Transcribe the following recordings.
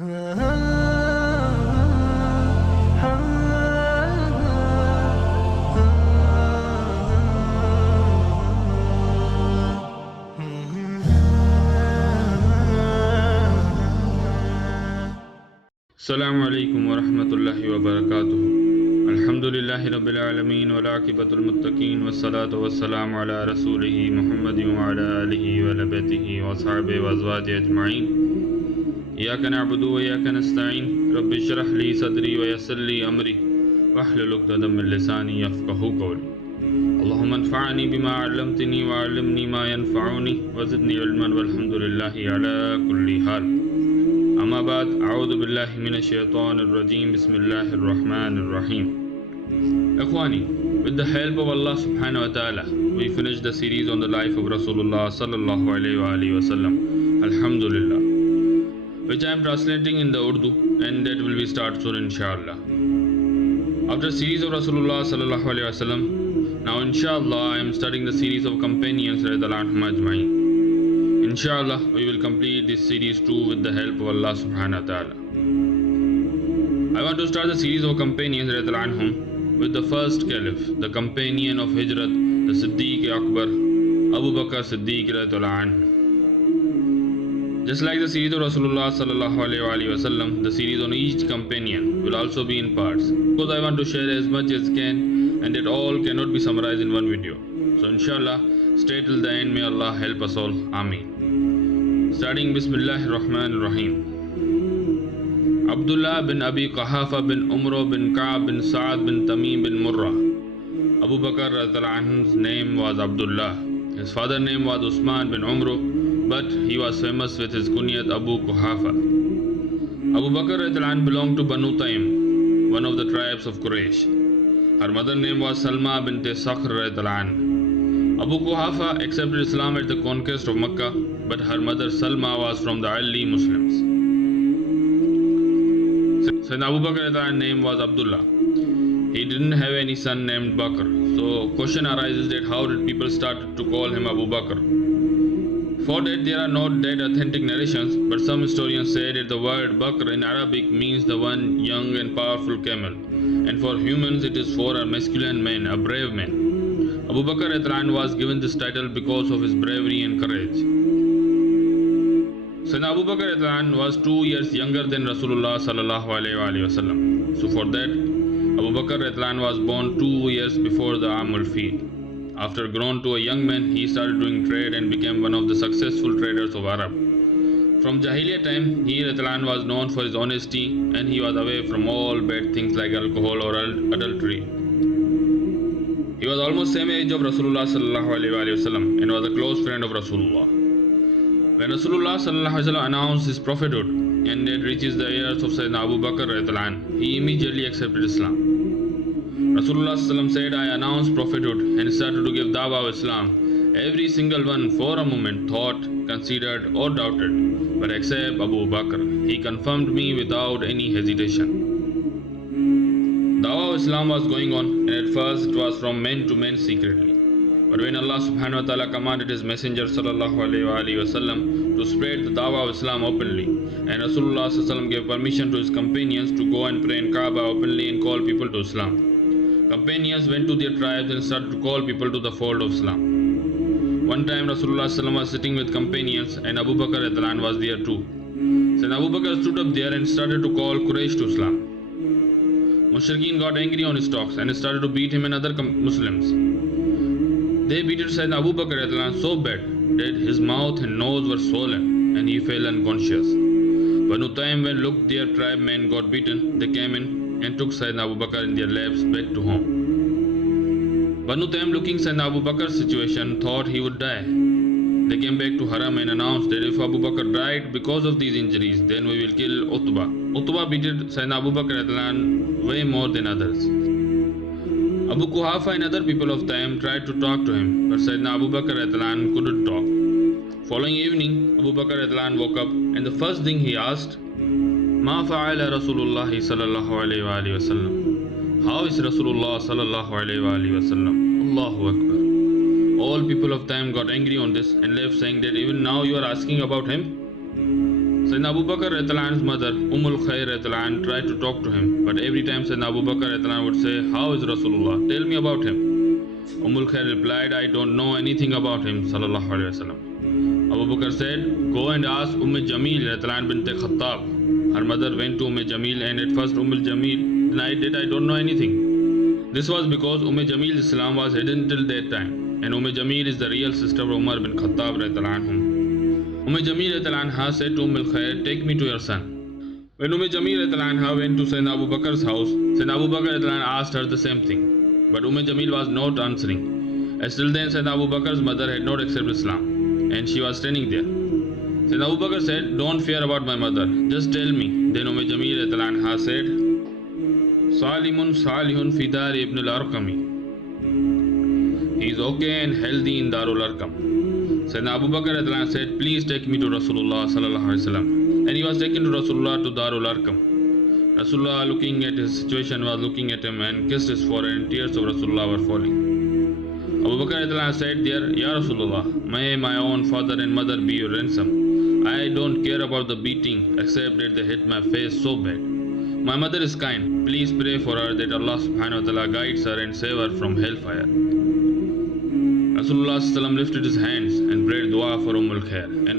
Assalamu alaikum wa rahmatullahi wa barakatuh. Alhamdulillahi rabbil alameen wa laqibatul muttaqeen wa salatu wa salamu ala rasulihi Muhammadin wa ala alihi wa labatihi wa ashabihi wa azwajihi ajma'in. Iyaka na'budu wa iyaka nasta'in. Rabbi shrah li sadri wa yassir li amri wahlul 'uqdatam min lisani yafqahu qawli. Allahumma anfa'ni bima 'allamtani wa 'allimni ma yanfa'uni wa zidni 'ilman walhamdulillahi ala kulli hal. Amma ba'd, a'udhu billahi minash shaitanir rajeem, bismillahir rahmanir rahim. Ikhwani, with the help of Allah subhanahu wa ta'ala, we finished the series on the life of Rasulullah sallallahu alayhi wa sallam, alhamdulillah, which I am translating in the Urdu, and that will be start soon inshallah. After the series of Rasulullah sallallahu alayhi wa sallam, now inshallah I am starting the series of companions radhiyallahu anhum ajma'in. Inshallah, we will complete this series too with the help of Allah subhanahu wa ta'ala. I want to start the series of companions radhiyallahu anhum with the first caliph, the companion of Hijrat, the Siddiq Akbar, Abu Bakr Siddiq radhiyallahu anhu. Just like the series of Rasulullah sallallahu alayhi wa sallam, the series on each companion will also be in parts, because I want to share as much as can, and that all cannot be summarized in one video. So inshallah, stay till the end. May Allah help us all. Ameen. Starting Bismillahir Rahmanir Rahim. Abdullah bin Abi Quhafa bin Umro bin Ka'b bin Sa'ad bin Tamim bin Murrah. Abu Bakr radhiyallahu anhu's name was Abdullah. His father's name was Usman bin Umro, but he was famous with his kunyat Abu Quhafa. Abu Bakr radhiyallahu anhu belonged to Banu Taym, one of the tribes of Quraish. Her mother's name was Salma bint Sakhr radhiyallahu anha. Abu Quhafa accepted Islam at the conquest of Makkah, but her mother Salma was from the early Muslims. Syedna Abu Bakr's name was Abdullah. He didn't have any son named Bakr, so question arises that how did people start to call him Abu Bakr? For that there are not that authentic narrations, but some historians say that the word Bakr in Arabic means the one young and powerful camel, and for humans it is for a masculine man, a brave man. Abu Bakr was given this title because of his bravery and courage. Syedna Abu Bakr was 2 years younger than Rasulullah sallallahu alayhi wa sallam. So for that, Abu Bakr was born 2 years before the Amul Fil. After grown to a young man, he started doing trade and became one of the successful traders of Arab. From Jahiliyyah time, he was known for his honesty, and he was away from all bad things like alcohol or adultery. He was almost same age of Rasulullah sallallahu alayhi wa sallam and was a close friend of Rasulullah. When Rasulullah sallallahu alayhi wa sallam announced his prophethood and it reaches the ears of Syedna Abu Bakr radhiyallahu anhu, he immediately accepted Islam. Rasulullah sallallahu alayhi wa sallam said, I announced prophethood and started to give dawah of Islam. Every single one for a moment thought, considered or doubted, but except Abu Bakr. He confirmed me without any hesitation. Dawah of Islam was going on, and at first it was from men to men secretly. But when Allah subhanahu wa ta'ala commanded his messenger sallallahu alayhi wa sallam to spread the dawah of Islam openly, and Rasulullah sallallahu alayhi wa sallam gave permission to his companions to go and pray in Kaaba openly and call people to Islam, companions went to their tribes and started to call people to the fold of Islam. One time Rasulullah sallallahu alayhi wa sallam was sitting with companions and Abu Bakr was there too. So Abu Bakr stood up there and started to call Quraysh to Islam. Mushrikeen got angry on his talks and started to beat him and other Muslims. They beat Syedna Abu Bakr so bad that his mouth and nose were swollen and he fell unconscious. Banu Taym, when looked their tribe men got beaten, they came in and took Syedna Abu Bakr in their laps back to home. Banu Taym, looking Syedna Abu Bakr's situation, thought he would die. They came back to Haram and announced that if Abu Bakr died because of these injuries, then we will kill Utbah. Utbah beated Syedna Abu Bakr way more than others. Abu Quhafa and other people of Taym tried to talk to him, but Syedna Abu Bakr couldn't talk. Following evening, Abu Bakr woke up, and the first thing he asked, Ma fa'ala Rasulullah sallallahu alayhi wa sallam. How is Rasulullah sallallahu alayhi wa sallam? Allahu Akbar. All people of Taym got angry on this and left, saying that even now you are asking about him. Sayyidina Abu Bakr RA's mother, Khair RA, tried to talk to him, but every time Sayyidina Abu Bakr RA would say, "How is Rasulullah? Tell me about him." Khair replied, "I don't know anything about him." Sallallahu Alaihi Wasallam. Abu Bakr said, "Go and ask Jamil RA bint Khattab." Her mother went to Jamil, and at first Jamil denied that I don't know anything. This was because Jamil's Islam was hidden till that time, and Jamil is the real sister of Umar bin Khattab RA. Jamil RA said to Khair, "Take me to your son." When Jamil RA went to Sayyidina Abu Bakr's house, Sayyidina Abu Bakr RA asked her the same thing, but Jamil was not answering. As till then, Sayyidina Abu Bakr's mother had not accepted Islam, and she was standing there. Sayyidina Abu Bakr said, "Don't fear about my mother, just tell me." Then Jamil RA said, "Salimun salihun fi dari ibn al-Arqami." He is okay and healthy in Darul Arqam. Sayyidina Abu Bakr RA said, "Please take me to Rasulullah sallallahu alaihi wasallam." And he was taken to Rasulullah to Darul Arqam. Rasulullah, looking at his situation, was looking at him and kissed his forehead, and tears of Rasulullah were falling. Abu Bakr RA said there, "Ya Rasulullah, may my own father and mother be your ransom. I don't care about the beating except that they hit my face so bad. My mother is kind. Please pray for her that Allah subhanahu wa ta'ala guides her and save her from hellfire." Rasulullah lifted his hands and prayed dua for Khair, and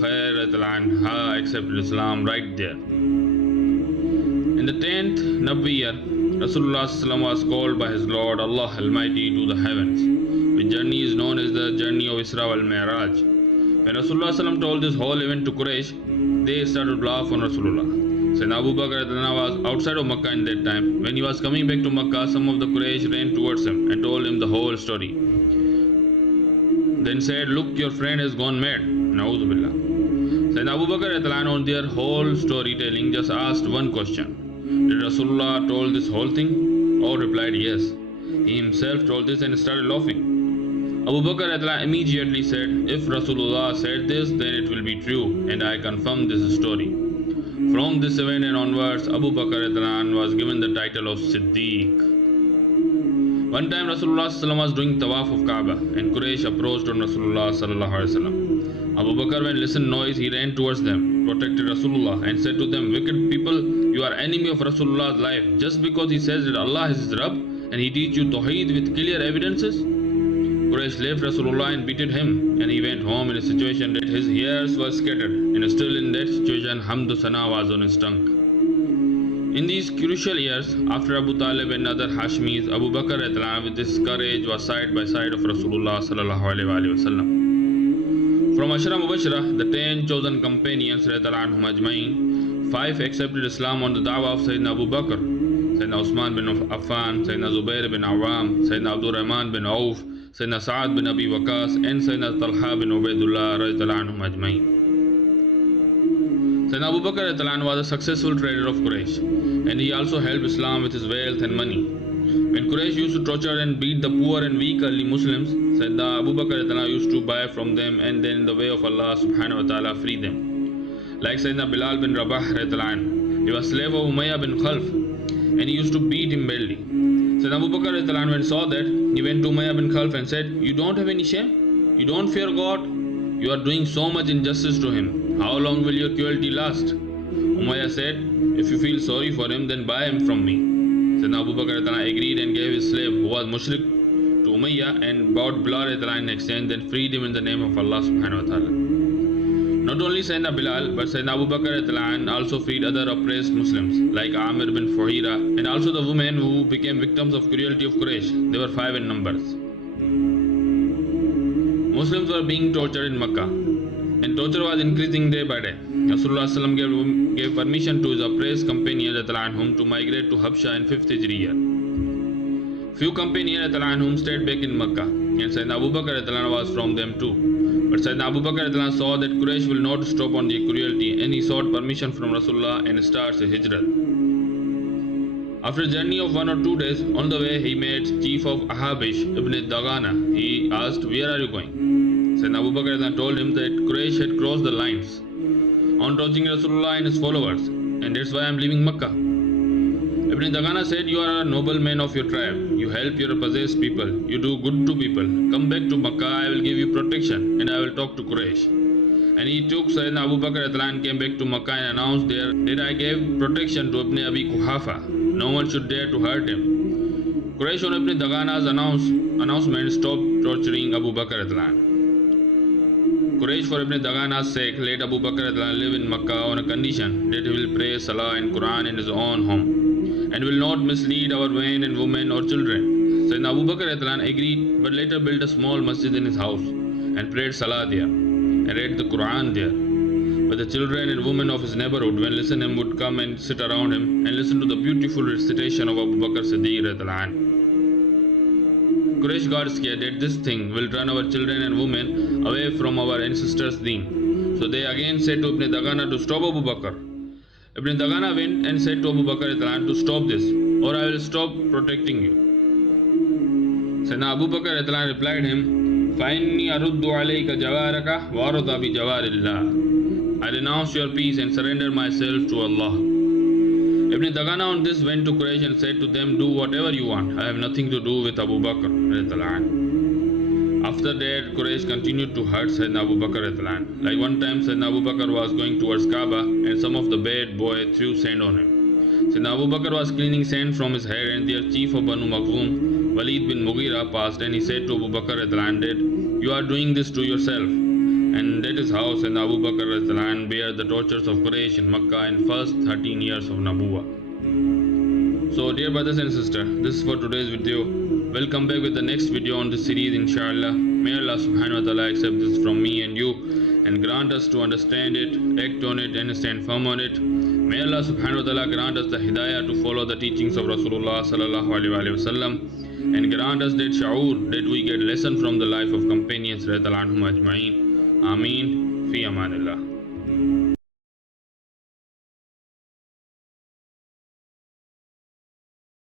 Khair accepted Islam right there. In the 10th Nabuwwa year, Rasulullah was called by his Lord Allah Almighty to the heavens, which journey is known as the journey of Isra and Miraj. When Rasulullah told this whole event to Quraysh, they started to laugh on Rasulullah. Syedna Abu Bakr was outside of Makkah in that time. When he was coming back to Makkah, some of the Quraysh ran towards him and told him the whole story. Then said, "Look, your friend has gone mad." Na'udhu billah. Syedna Abu Bakr on their whole storytelling just asked one question: "Did Rasulullah told this whole thing?" All replied, "Yes." He himself told this and started laughing. Abu Bakr immediately said, "If Rasulullah said this, then it will be true, and I confirm this story." From this event and onwards, Abu Bakr was given the title of Siddiq. One time Rasulullah was doing tawaf of Kaaba, and Quraysh approached on Rasulullah sallallahu alaihi wasallam. Abu Bakr, when listened noise, he ran towards them, protected Rasulullah, and said to them, "Wicked people, you are enemy of Rasulullah's life just because he says that Allah is his Rabb and he teach you Tawheed with clear evidences." Quraysh left Rasulullah and beaten him, and he went home in a situation that his hairs were scattered, and still in that situation Hamdu Sana was on his tongue. In these crucial years, after Abu Talib and other Hashimis, Abu Bakr with his courage was side by side of Rasulullah sallallahu alaihi wasallam. From Ashra Mubashra, the 10 chosen companions ajmain, 5 accepted Islam on the da'wah of Sayyidina Abu Bakr, Sayyidina Usman bin Affan, Sayyidina Zubair bin Awam, Sayyidina Abdul Rahman bin Auf, Sayyidina Sa'ad bin Abi Waqas, and Sayyidina Talha bin Ubaidullah ajmain. Sayyidina Abu Bakr was a successful trader of Quraysh, and he also helped Islam with his wealth and money. When Quraysh used to torture and beat the poor and weak early Muslims, Sayyidina Abu Bakr used to buy from them and then in the way of Allah subhanahu wa ta'ala free them. Like Sayyidina Bilal bin Rabah, he was slave of Umayyah bin Khalf, and he used to beat him badly. Sayyidina Abu Bakr when saw that, he went to Umayyah bin Khalf and said, "You don't have any shame? You don't fear God? You are doing so much injustice to him. How long will your cruelty last?" Umayyah said, "If you feel sorry for him, then buy him from me." Sayyidina Abu Bakr agreed and gave his slave, who was mushrik, to Umayyah and bought Bilal in exchange, then freed him in the name of Allah subhanahu wa ta'ala. Not only Sayyidina Bilal, but Sayyidina Abu Bakr also freed other oppressed Muslims like Amir bin Fuhaira, and also the women who became victims of cruelty of Quraysh. They were 5 in numbers. Muslims were being tortured in Makkah, and torture was increasing day by day. Rasulullah gave permission to his oppressed companions to migrate to Habsha in 5th Hijri year. Few companions stayed back in Makkah, and Sayyidina Abu Bakr was from them too. But Sayyidina Abu Bakr saw that Quraysh will not stop on their cruelty, and he sought permission from Rasulullah and starts a hijrah. After a journey of 1 or 2 days, on the way he met chief of Ahabish ibn Dagana. He asked, "Where are you going?" Sayyidina Abu Bakr told him that Quraysh had crossed the lines on touching Rasulullah and his followers, and that's why I am leaving Makkah. Ibn Dagana said, "You are a noble man of your tribe. You help your possessed people. You do good to people. Come back to Makkah. I will give you protection, and I will talk to Quraysh." And he took Syedna Abu Bakr RA and came back to Makkah and announced there that I gave protection to Ibn Abi Quhafa. No one should dare to hurt him. Quraysh on Ibn Daghana's announcement stopped torturing Abu Bakr RA. Quraysh for Ibn Daghana's sake let Abu Bakr RA live in Makkah on a condition that he will pray Salah and Quran in his own home and will not mislead our women and women or children. Syedna Abu Bakr RA agreed but later built a small masjid in his house and prayed Salah there and read the Quran there. But the children and women of his neighborhood, when listening him, would come and sit around him and listen to the beautiful recitation of Abu Bakr Siddiq radhiyallahu anhu. Quraysh got scared that this thing will turn our children and women away from our ancestors' deen. So they again said to Ibn Daghana to stop Abu Bakr. Ibn Daghana went and said to Abu Bakr radhiyallahu anhu to stop this or I will stop protecting you. Sayyidina Abu Bakr radhiyallahu anhu replied him, فَإِنِّي أَرُدُّ عَلَيْكَ جَوَارَكَ وَأَرْضَ بِجَوَارِ اللَّهِ. I renounce your peace and surrender myself to Allah. Ibn Daghana on this went to Quraysh and said to them, do whatever you want. I have nothing to do with Abu Bakr radhiyallahu anhu. After that, Quraysh continued to hurt Syedna Abu Bakr radhiyallahu anhu. Like one time, Syedna Abu Bakr was going towards Kaaba and some of the bad boys threw sand on him. Syedna Abu Bakr was cleaning sand from his hair and their chief of Banu Makhzum, Walid bin Mughira, passed and he said to Abu Bakr radhiyallahu anhu that you are doing this to yourself. And that is how Syedna Abu Bakr radhiyallahu anhu bear the tortures of Quraysh in Makkah in first 13 years of Nabuwwa. So dear brothers and sisters, this is for today's video. We'll come back with the next video on this series inshallah. May Allah subhanahu wa ta'ala accept this from me and you and grant us to understand it, act on it and stand firm on it. May Allah subhanahu wa ta'ala grant us the hidayah to follow the teachings of Rasulullah sallallahu alaihi wasallam and grant us that sha'ur that we get lesson from the life of companions radhiyallahu anhum ajma'in. Ameen. Fi amanillah.